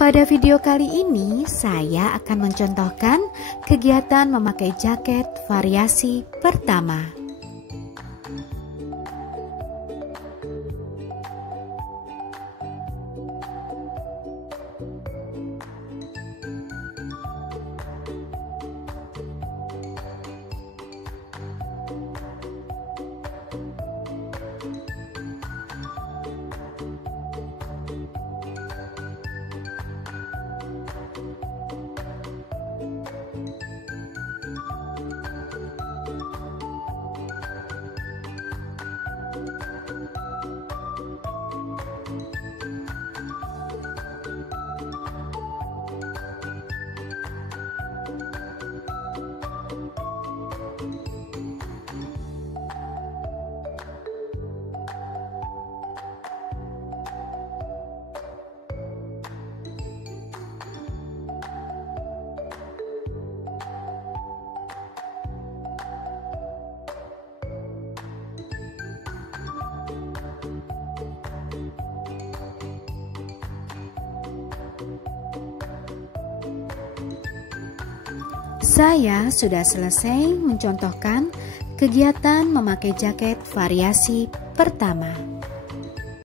Pada video kali ini, saya akan mencontohkan kegiatan memakai jaket variasi pertama. Saya sudah selesai mencontohkan kegiatan memakai jaket variasi pertama.